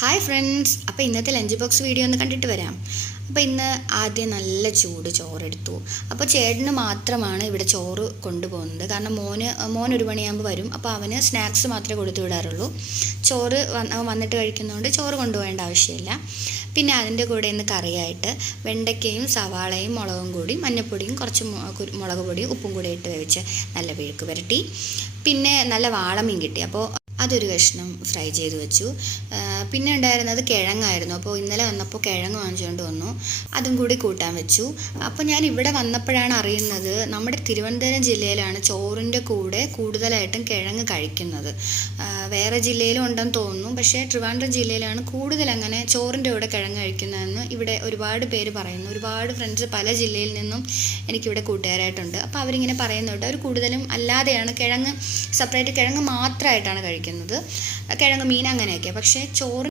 Hi friends, അപ്പോൾ ഇന്നത്തെ lunch box video ഒന്ന് കണ്ടിട്ട് വരാം. അപ്പോൾ ഇന്ന് ആദ്യം നല്ല ചൂട് ചോറെടുത്തു. അപ്പോൾ ചേട്ടന് മാത്രമാണ് ഇവിടെ ചോറ് കൊണ്ടുപോകുന്നത്. കാരണം മോൻ 1 മണിയാകുമ്പോൾ വരും. അപ്പോൾ അവന് സ്നാക്സ് മാത്രമേ കൊടുത്തു വിടാറുള്ളൂ. ചോറ് വന്നിട്ട് കഴിക്കുന്നതുകൊണ്ട് ചോറ് കൊണ്ടുപോകേണ്ട ആവശ്യമില്ല. പിന്നെ അതിൻ്റെ കൂടെ ഇന്ന് കറിയായിട്ട് വെണ്ടയ്ക്കയും സവാളയും മുളകും കൂടി മഞ്ഞൾപ്പൊടിയും കുറച്ച് മുളക് പൊടിയും ഉപ്പും കൂടി ഇട്ട് വേവിച്ച് നല്ല മെഴുക്ക് പുരട്ടി. പിന്നെ നല്ല വാളമീൻ കിട്ടി, അപ്പോൾ അതൊരു കഷ്ണം ഫ്രൈ ചെയ്ത് വെച്ചു. പിന്നെ ഉണ്ടായിരുന്നത് കിഴങ്ങായിരുന്നു. അപ്പോൾ ഇന്നലെ വന്നപ്പോൾ കിഴങ്ങ് വാങ്ങിച്ചുകൊണ്ട് വന്നു, അതും കൂടി കൂട്ടാൻ വെച്ചു. അപ്പോൾ ഞാൻ ഇവിടെ വന്നപ്പോഴാണ് അറിയുന്നത് നമ്മുടെ തിരുവനന്തപുരം ജില്ലയിലാണ് ചോറിൻ്റെ കൂടെ കൂടുതലായിട്ടും കിഴങ്ങ് കഴിക്കുന്നത്. വേറെ ജില്ലയിലും ഉണ്ടെന്ന് തോന്നുന്നു, പക്ഷേ ട്രിവാൻഡ്രം ജില്ലയിലാണ് കൂടുതൽ അങ്ങനെ ചോറിൻ്റെ കൂടെ കിഴങ്ങ് കഴിക്കുന്നതെന്ന് ഇവിടെ ഒരുപാട് പേര് പറയുന്നു. ഒരുപാട് ഫ്രണ്ട്സ് പല ജില്ലയിൽ നിന്നും എനിക്കിവിടെ കൂട്ടുകാരായിട്ടുണ്ട്. അപ്പോൾ അവരിങ്ങനെ പറയുന്നുണ്ട്, അവർ കൂടുതലും അല്ലാതെയാണ് കിഴങ്ങ് സെപ്പറേറ്റ് കിഴങ്ങ് മാത്രമായിട്ടാണ് കഴിക്കുന്നത്, കിഴങ്ങ് മീൻ അങ്ങനെയൊക്കെ. പക്ഷേ ചോറ്